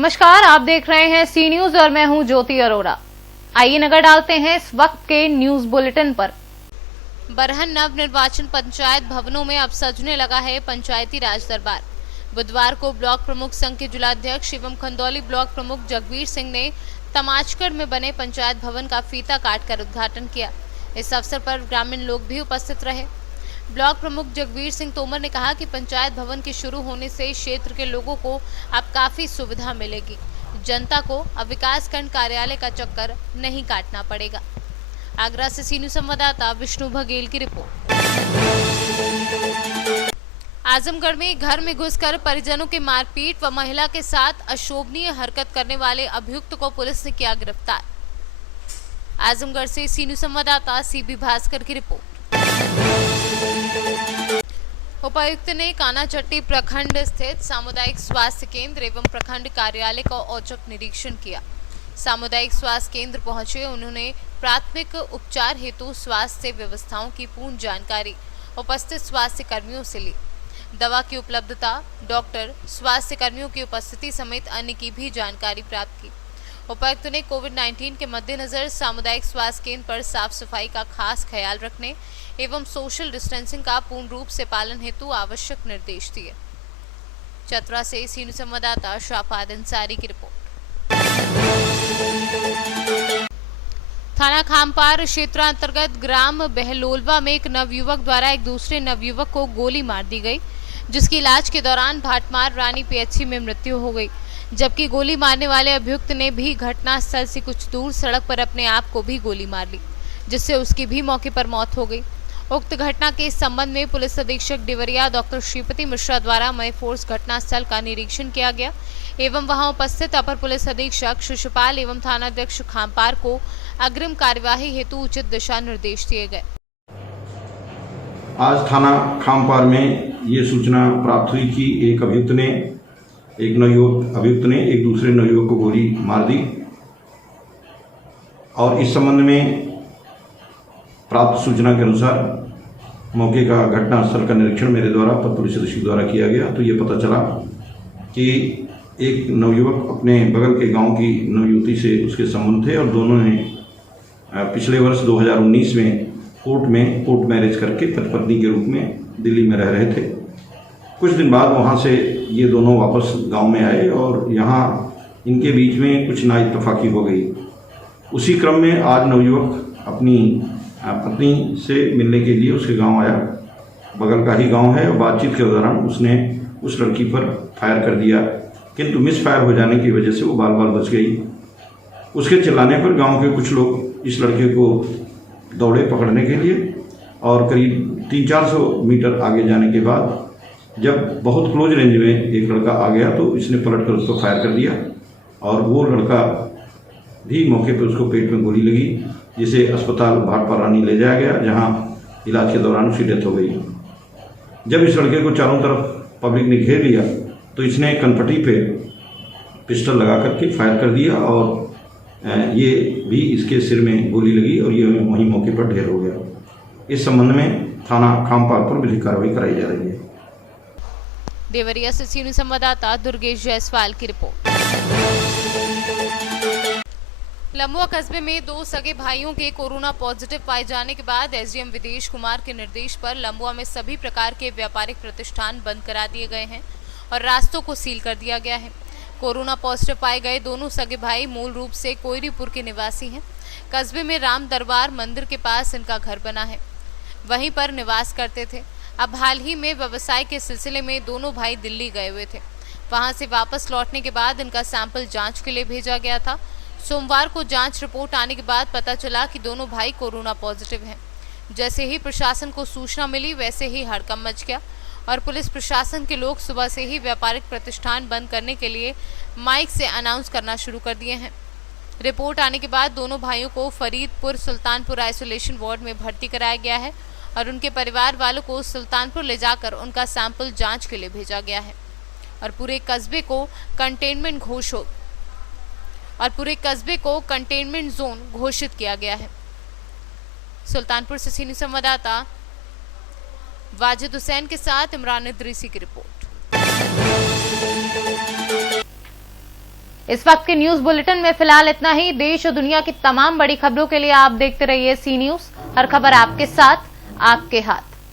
नमस्कार, आप देख रहे हैं सी न्यूज और मैं हूं ज्योति अरोड़ा। आइए नजर डालते हैं इस वक्त के न्यूज बुलेटिन पर। बरहन नव निर्वाचन पंचायत भवनों में अब सजने लगा है पंचायती राज दरबार। बुधवार को ब्लॉक प्रमुख संघ के जिलाध्यक्ष एवं खंदौली ब्लॉक प्रमुख जगवीर सिंह ने तमाचगढ़ में बने पंचायत भवन का फीता काटकर उद्घाटन किया। इस अवसर पर ग्रामीण लोग भी उपस्थित रहे। ब्लॉक प्रमुख जगवीर सिंह तोमर ने कहा कि पंचायत भवन के शुरू होने से क्षेत्र के लोगों को अब काफी सुविधा मिलेगी। जनता को अब विकासखंड कार्यालय का चक्कर नहीं काटना पड़ेगा। आगरा से सी न्यूज संवाददाता विष्णु बघेल की रिपोर्ट। आजमगढ़ में घर में घुसकर परिजनों के मारपीट व महिला के साथ अशोभनीय हरकत करने वाले अभियुक्त को पुलिस ने किया गिरफ्तार। आजमगढ़ से सी न्यूज संवाददाता सीबी भास्कर की रिपोर्ट। उपायुक्त ने कानाचट्टी प्रखंड स्थित सामुदायिक स्वास्थ्य केंद्र एवं प्रखंड कार्यालय का औचक निरीक्षण किया। सामुदायिक स्वास्थ्य केंद्र पहुंचे उन्होंने प्राथमिक उपचार हेतु स्वास्थ्य व्यवस्थाओं की पूर्ण जानकारी उपस्थित स्वास्थ्य कर्मियों से ली। दवा की उपलब्धता, डॉक्टर, स्वास्थ्य कर्मियों की उपस्थिति समेत अन्य की भी जानकारी प्राप्त की। उपायुक्त ने कोविड-19 के मद्देनजर सामुदायिक स्वास्थ्य केंद्र पर साफ सफाई का खास ख्याल रखने एवं सोशल डिस्टेंसिंग का पूर्ण रूप से पालन हेतु आवश्यक निर्देश दिए। चतरा से सी न्यूज संवाददाता शाफाद अंसारी की रिपोर्ट। थाना खामपार क्षेत्रांतर्गत ग्राम बहलोलवा में एक नवयुवक द्वारा एक दूसरे नवयुवक को गोली मार दी गई, जिसकी इलाज के दौरान भाटमार रानी पीएचसी में मृत्यु हो गई। जबकि गोली मारने वाले अभियुक्त ने भी घटनास्थल से कुछ दूर सड़क पर अपने आप को भी गोली मार ली, जिससे उसकी भी मौके पर मौत हो गई। उक्त घटना के संबंध में पुलिस अधीक्षक देवरिया डॉक्टर श्रीपति मिश्रा द्वारा मई फोर्स घटनास्थल का निरीक्षण किया गया एवं वहां उपस्थित अपर पुलिस अधीक्षक शिशुपाल एवं थानाध्यक्ष खामपार को अग्रिम कार्यवाही हेतु उचित दिशा निर्देश दिए गए। आज थाना खामपार में ये सूचना प्राप्त हुई कि एक अभियुक्त ने एक दूसरे नवयुवक को गोली मार दी और इस संबंध में प्राप्त सूचना के अनुसार मौके का घटनास्थल का निरीक्षण मेरे द्वारा अपर पुलिस अधीक्षक द्वारा किया गया। तो ये पता चला कि एक नवयुवक अपने बगल के गांव की नवयुवती से उसके संबंध थे और दोनों ने पिछले वर्ष 2019 में कोर्ट मैरिज करके पति पत्नी के रूप में दिल्ली में रह रहे थे। कुछ दिन बाद वहाँ से ये दोनों वापस गांव में आए और यहाँ इनके बीच में कुछ नाइतफाकी हो गई। उसी क्रम में आज नवयुवक अपनी पत्नी से मिलने के लिए उसके गांव आया, बगल का ही गांव है, और बातचीत के दौरान उसने उस लड़की पर फायर कर दिया, किंतु मिस फायर हो जाने की वजह से वो बाल बच गई। उसके चिल्लाने पर गांव के कुछ लोग इस लड़के को दौड़े पकड़ने के लिए और करीब 300-400 मीटर आगे जाने के बाद जब बहुत क्लोज रेंज में एक लड़का आ गया तो इसने पलट कर उसको फायर कर दिया और वो लड़का भी मौके पर उसको पेट में गोली लगी, जिसे अस्पताल भाटपार रानी ले जाया गया, जहां इलाज के दौरान उसकी डेथ हो गई। जब इस लड़के को चारों तरफ पब्लिक ने घेर लिया तो इसने कनपटी पे पिस्टल लगा करके फायर कर दिया और ये भी इसके सिर में गोली लगी और ये वहीं मौके पर ढेर हो गया। इस संबंध में थाना खामपार पर विधिक कार्रवाई कराई जा रही है। देवरिया से सी न्यूज संवाददाता दुर्गेश जायसवाल की रिपोर्ट। लंबुआ कस्बे में 2 सगे भाइयों के कोरोना पॉजिटिव पाए जाने के बाद एसडीएम विदेश कुमार के निर्देश पर लंबुआ में सभी प्रकार के व्यापारिक प्रतिष्ठान बंद करा दिए गए हैं और रास्तों को सील कर दिया गया है। कोरोना पॉजिटिव पाए गए दोनों सगे भाई मूल रूप से कोयरीपुर के निवासी हैं। कस्बे में राम दरबार मंदिर के पास इनका घर बना है, वहीं पर निवास करते थे। अब हाल ही में व्यवसाय के सिलसिले में दोनों भाई दिल्ली गए हुए थे। वहां से वापस लौटने के बाद इनका सैंपल जांच के लिए भेजा गया था। सोमवार को जांच रिपोर्ट आने के बाद पता चला कि दोनों भाई कोरोना पॉजिटिव हैं। जैसे ही प्रशासन को सूचना मिली वैसे ही हड़कंप मच गया और पुलिस प्रशासन के लोग सुबह से ही व्यापारिक प्रतिष्ठान बंद करने के लिए माइक से अनाउंस करना शुरू कर दिए हैं। रिपोर्ट आने के बाद दोनों भाइयों को फरीदपुर सुल्तानपुर आइसोलेशन वार्ड में भर्ती कराया गया है और उनके परिवार वालों को सुल्तानपुर ले जाकर उनका सैंपल जांच के लिए भेजा गया है और पूरे कस्बे को कंटेनमेंट जोन घोषित किया गया है। सुल्तानपुर से सीनियर संवाददाता वाजिद हुसैन के साथ इमरान इदरीसी की रिपोर्ट। इस वक्त के न्यूज बुलेटिन में फिलहाल इतना ही। देश और दुनिया की तमाम बड़ी खबरों के लिए आप देखते रहिए सी न्यूज, हर खबर आपके साथ, आपके हाथ।